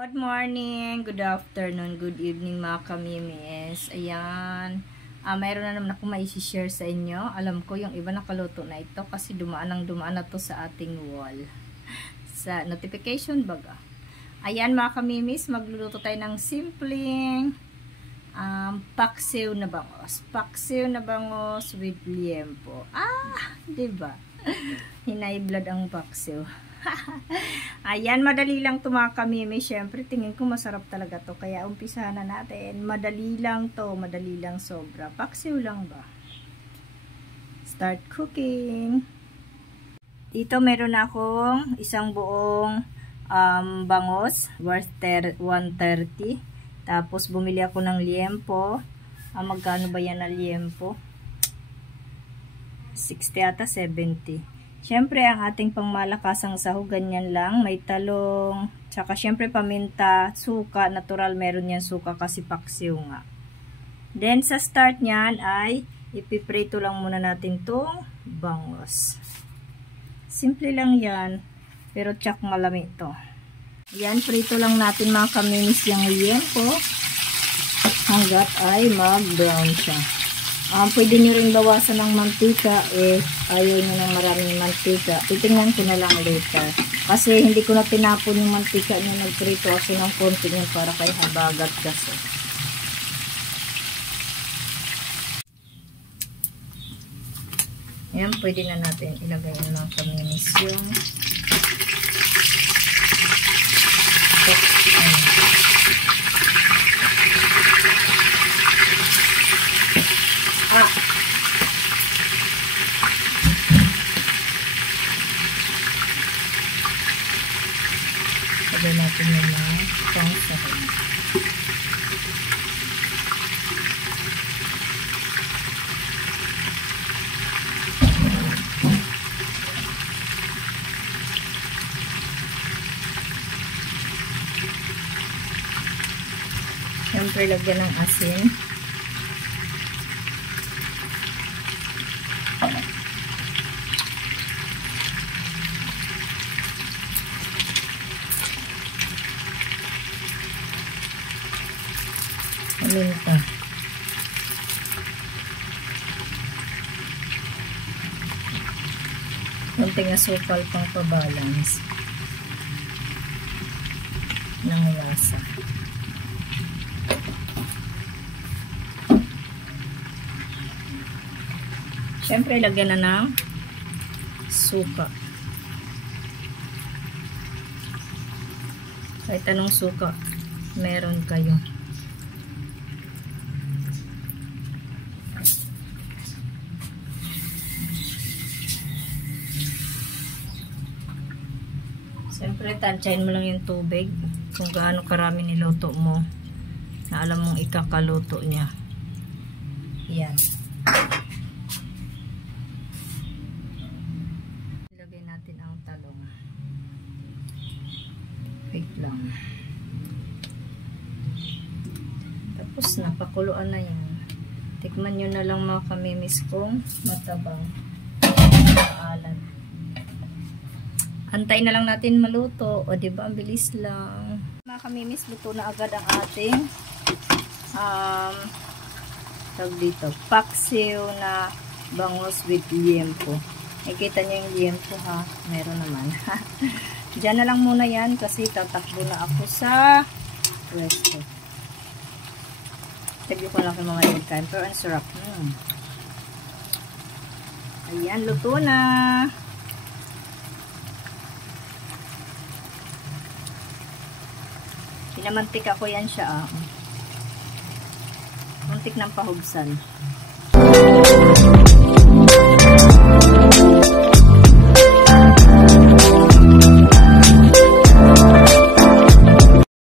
Good morning, good afternoon, good evening mga kamimis. Ayan, mayroon na naman ako mai-share sa inyo. Alam ko yung iba nakaluto na ito kasi dumaan na to sa ating wall. Sa notification baga. Ayan mga kamimis, magluluto tayo ng simpleng paksiw na bangos. Paksiw na bangos with liempo. Diba? Hinay blood ang paksiw. Ayan, madali lang to mga kamimi. Syempre, tingin ko masarap talaga to. Kaya umpisahan na natin. Madali lang to. Madali lang sobra. Paksiw lang ba? Start cooking. Dito meron akong isang buong bangos. Worth 130. Tapos bumili ako ng liempo. Magkano ba yan na liempo? 60 ata 70. Siyempre, ang ating pangmalakasang sahog, ganyan lang. May talong, tsaka siyempre paminta, suka, natural meron yan suka kasi paksiw nga. Then, sa start niyan ay ipiprito lang muna natin tong bangos. Simple lang yan, pero tsak malami to. Yan, prito lang natin mga kaminis yung liempo hanggat ay mag-brown siya. Pwede nyo rin bawasan ng mantika ayaw nyo ng maraming mantika. Titingnan ko na lang later. Kasi hindi ko na tinapon yung mantika nyo nagprito kasi ng konti nyo para kay habagat kasi. Ayan, pwede na natin ilagay ng kaminis yung lagay natin yung mga pangsahog. Siyempre lagyan ng asin. Paminta. Konting asukal pang pabalance ng lasa. Siyempre, lagyan na ng suka. Kahit anong suka meron kayo. Siyempre, tansyahin mo lang yung tubig kung gaano karami niluto mo na alam mong ikakaluto niya. Yan. Ilagay natin ang talong. Wait lang. Tapos, napakuluan na yan. Tikman nyo na lang mga kamimis kung matabang. Maalat. Antay na lang natin maluto. O diba, ang bilis lang. Mga kamimis, luto na agad ang ating tawag dito, paksiw na bangos with liempo. Nakikita nyo yung liempo ha. Meron naman. Diyan na lang muna yan kasi tatakbo na ako sa resto. Tabi ko lang yung mga egg time. Pero ang sarap. Ayan, luto na. Pinamantika ko yan siya. Muntik ng pahugsan.